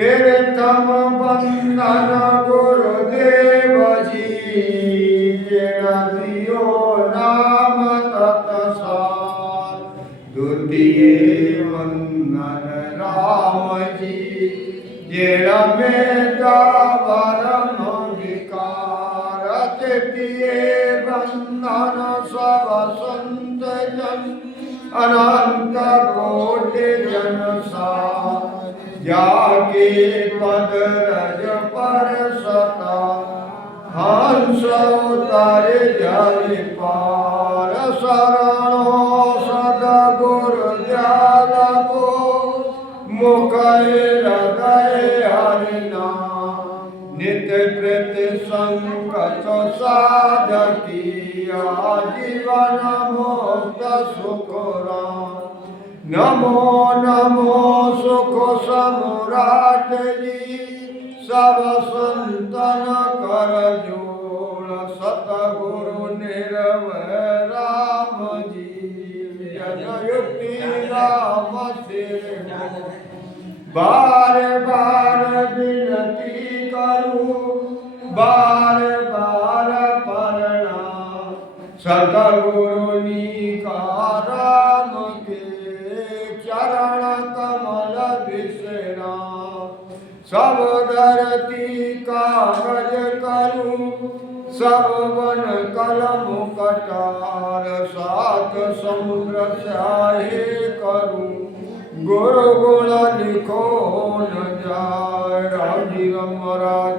प्रथम बंदन गुरुदेव जी जेना दियो नाम तत्सार। द्वितीय बंदन राम जी जेना बेटा वरम विकार। तृतीय बंदन सब संत जन अनंत कोटि जन सार। जाके पद रज पर सता हंस उतर जल पार। शरणो सदगुरु दयाल को मुख हृदय हरिना। नित्य प्रति संगत साधकिया जीवन मुक्त सुख राम। नमो नमो सुख सम्राट जी सब संतन कर जोड़। सतगुरु निर्भय राम जी जनयुक्ति राम सिर। बार बार विनती करूं बार बार प्रणाम। सतगुरु निकाराम के चरण कमल विश्राम। सब धरती कागज करूं सब वन कलम कटार। सात समुद्र स्याही करूं गुरु गुण लिखो न जाए। राम जी राम महाराज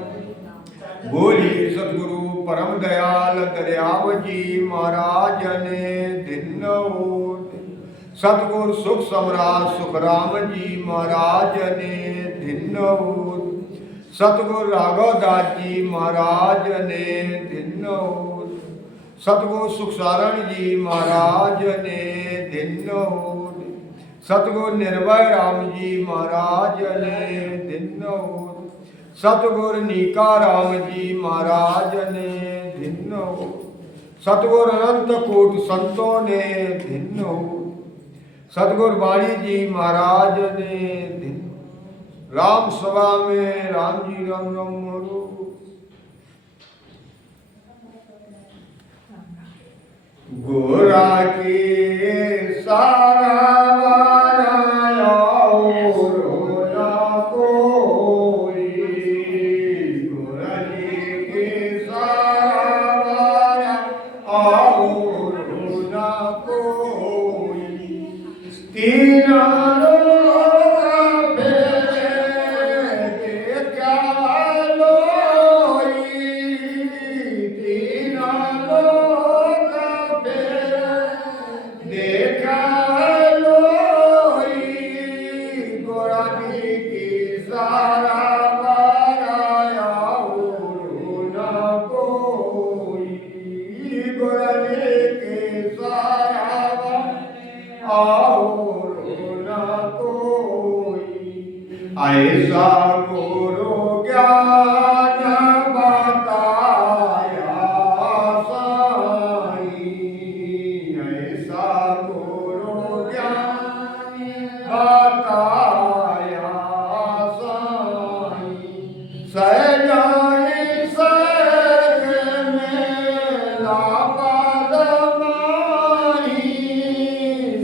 बोलिए सतगुरु परम दयाल दरियाव जी महाराज ने दिन। सतगुरु सुख सम्राट सुखराम जी महाराज ने दिन। सतगुरु राघवदास जी महाराज ने दिन। सतगुरु सुखसारण जी महाराज ने दिन। सतगुरु निर्भय राम जी महाराज ने दिन। सतगुरु नीका राम जी महाराज ने दिन। सतगुरु अनंत कोट संतों ने दिन। सतगुरु बाणी जी महाराज ने दिन। राम सभा में राम जी राम राम मोरू। गोरा के सारा ऐसा गुरु ज्ञान बताया साईं। ऐसा गुरु ज्ञान बताया साईं। सहजाई सहज मेरा पद माही।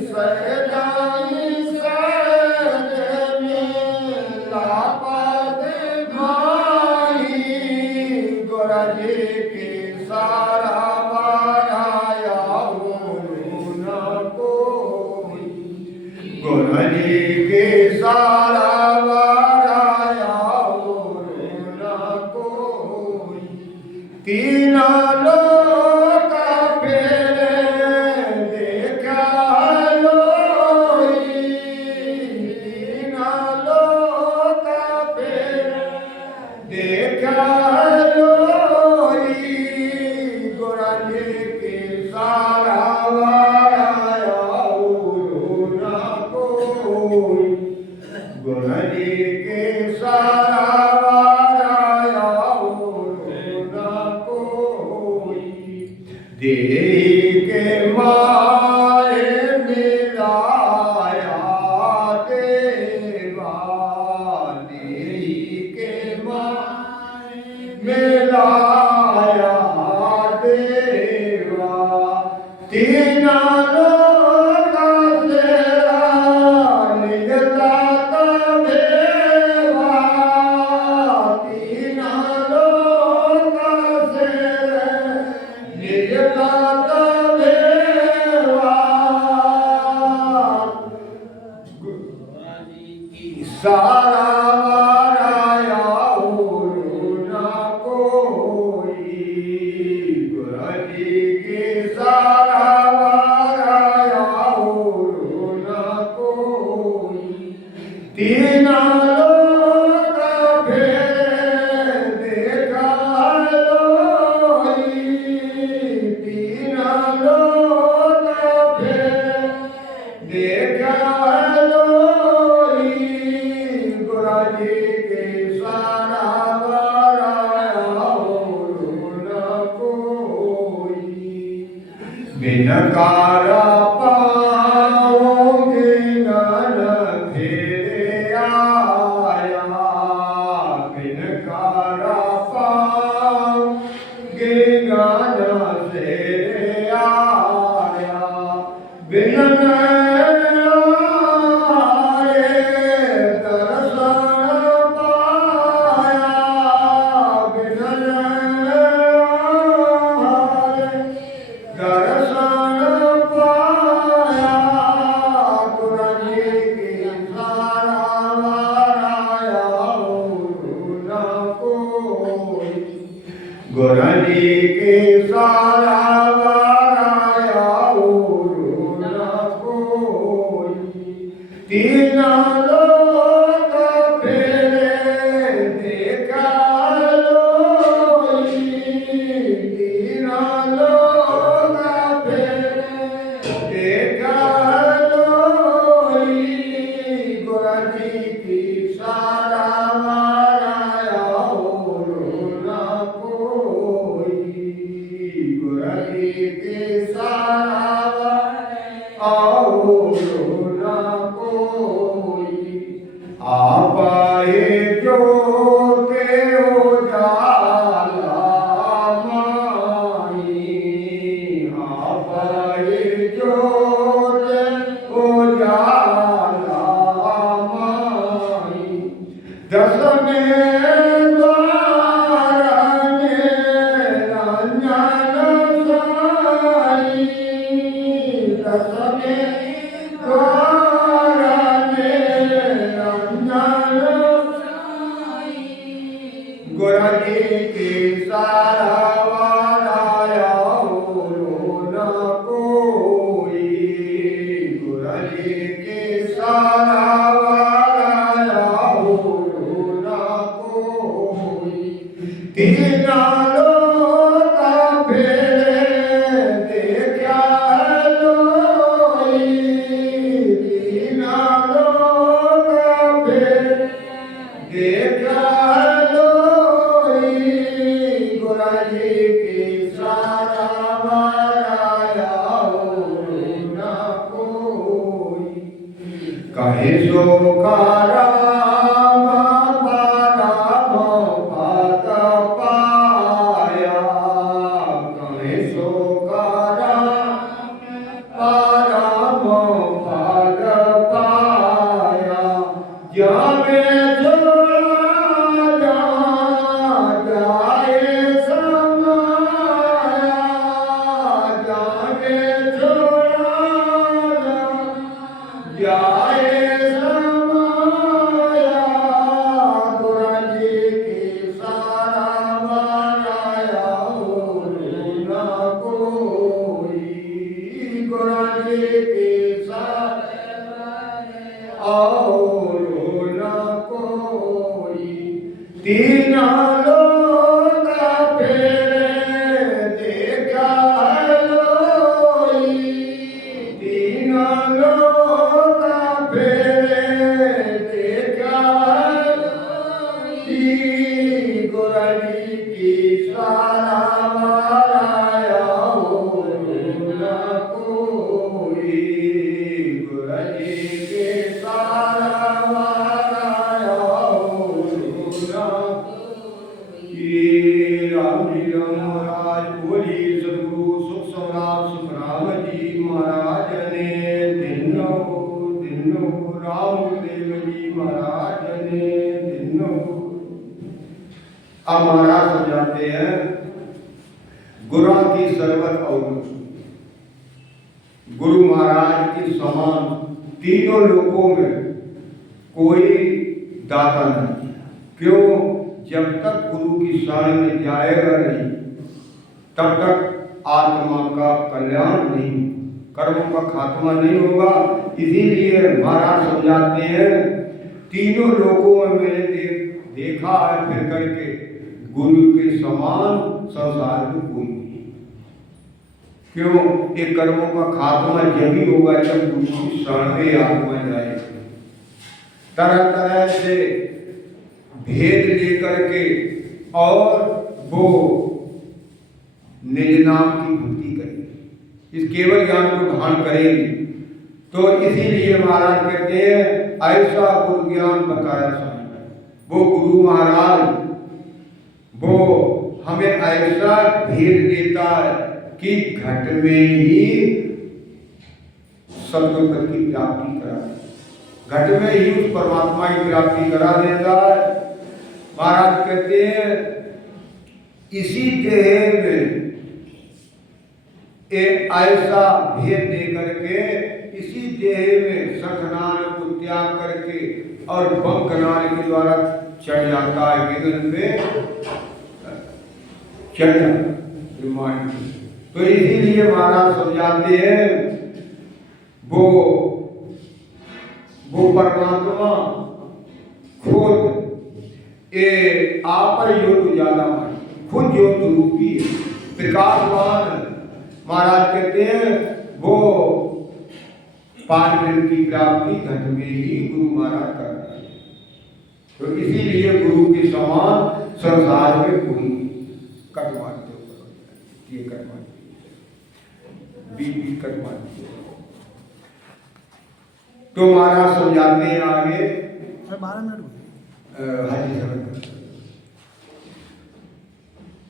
सहजाई सहज मेरा पद माही। गोरज के सारा माराया न कोई। गोरज के सारा माराया न कोई। तीन लोक फेरे देखा लोई। तीन लोक फेरे देखा लोई। गोरज के सारा वाराया न कोई। गोरज के सारा वाराया न कोई। देह के माए मिलाया देवा। देही सारा वाराया और न कोई गुरजी के सारा वाराया और न कोई तीना लोग फेरे देखा लोई तीना लोग फेरे देखा बिनकारा पाओगे नन फेरे आया बिनकारा पाओगे नन फेरे आया बिन गुरजी के सारा वाराया और न कोई तीना लोग फेरे देखा लोई तीना लोग फेरे देखा लोई गुरजी की सारा के सारा और न कोई आपाए जो के उजाला माई आपाए जो के उजाला माई दस में गुरजी के सारा वाराया और न कोई गुरजी के सारा वाराया और न कोई तीना लोग फेरे देखा लोई तीना लोग फेरे देखा गुरजी के सारा वाराया और न कोई कहे सो कराम पाराम पद पाया कहे सो कराम पाराम पद पाया जावे और न कोई तीना लोग फेरे देखा लोई तीना लोग फेरे देखा लोई गुरजी की सारा वाराया और न कोई गुरजी के राम जी महाराज बोली सदगुरु सुख सम्राट सुखराम जी महाराज ने दिनो रामदेव जी महाराज ने दिनो। अब महाराज समझाते हैं गुरु की सर्वत और गुरु महाराज की समान तीनों लोकों में कोई दाता नहीं। क्यों? जब तक गुरु की शरण में जाएगा नहीं तब तक आत्मा का कल्याण नहीं, कर्मों का खात्मा नहीं होगा। इसीलिए महाराज समझाते हैं, तीनों लोकों में मैंने देखा है फिर करके, गुरु के समान संसार में कोई नहीं। क्यों? ये कर्मों का खात्मा जब ही होगा जब गुरु की शरण में आत्मा जाएगा। तरह तरह से भेद लेकर के और वो निज नाम की भक्ति करेगी, इस केवल ज्ञान को धारण करेगी। तो इसीलिए महाराज कहते हैं ऐसा गुरु ज्ञान बताया साहब। वो गुरु महाराज वो हमें ऐसा भेद देता है कि घट में ही सत्वपद की प्राप्ति करा, घट में ही उस परमात्मा की प्राप्ति करा देता है। महाराज कहते हैं इसी देह में एक ऐसा भेद दे करके, इसी देह में सखनाल को त्याग करके और बंकनाल के द्वारा चढ़ जाता है, वेदन पे चढ़ जाता। तो इसीलिए महाराज समझाते हैं वो परमात्मा खुद ये आप योग ज्यादा खुद योग रूपी प्रकाशवान। महाराज कहते हैं वो पारब्रह्म की प्राप्ति घट में ही गुरु महाराज करता है। तो इसीलिए गुरु के समान संसार में कोई कटवाते ये कटवाते बीबी कटवाते। तो महाराज समझाते हैं आगे 12 मिनट हाजी साहब